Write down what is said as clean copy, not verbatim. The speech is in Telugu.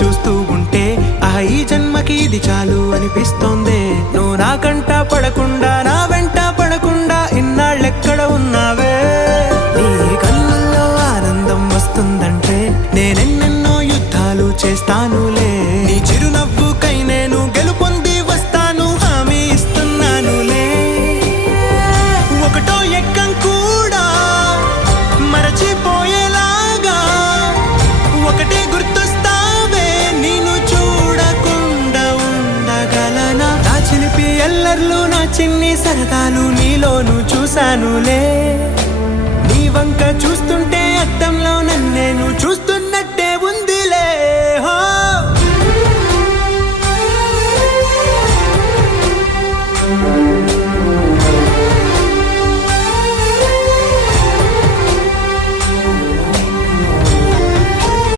చూస్తూ ఉంటే ఈ జన్మకి ఇది చాలు అనిపిస్తోంది. నువ్వు నా కంట పడకుండా నా వెంట పడకుండా ఇన్నాళ్ళెక్కడ ఉన్నావే? నీ కళ్ళల్లో ఆనందం వస్తుందంటే నేనెన్నెన్నో యుద్ధాలు చేస్తానులే. నీ చిరునవ్వుకై నేను గెలుపొంది వస్తాను, హామీ ఇస్తున్నానులే. ఒకటో ఎక్కం కూడా మరచిపోయేలాగా ఒకటే గుర్తొస్తావే. నేను చూడకుండా ఉండగలనా? నా చిలిపి ఎల్లర్లు నా చిన్ని సరదాలు నీలోను చూశానులే. నీ వంక చూస్తుంటే అద్దంలో నన్నేను చూస్తూ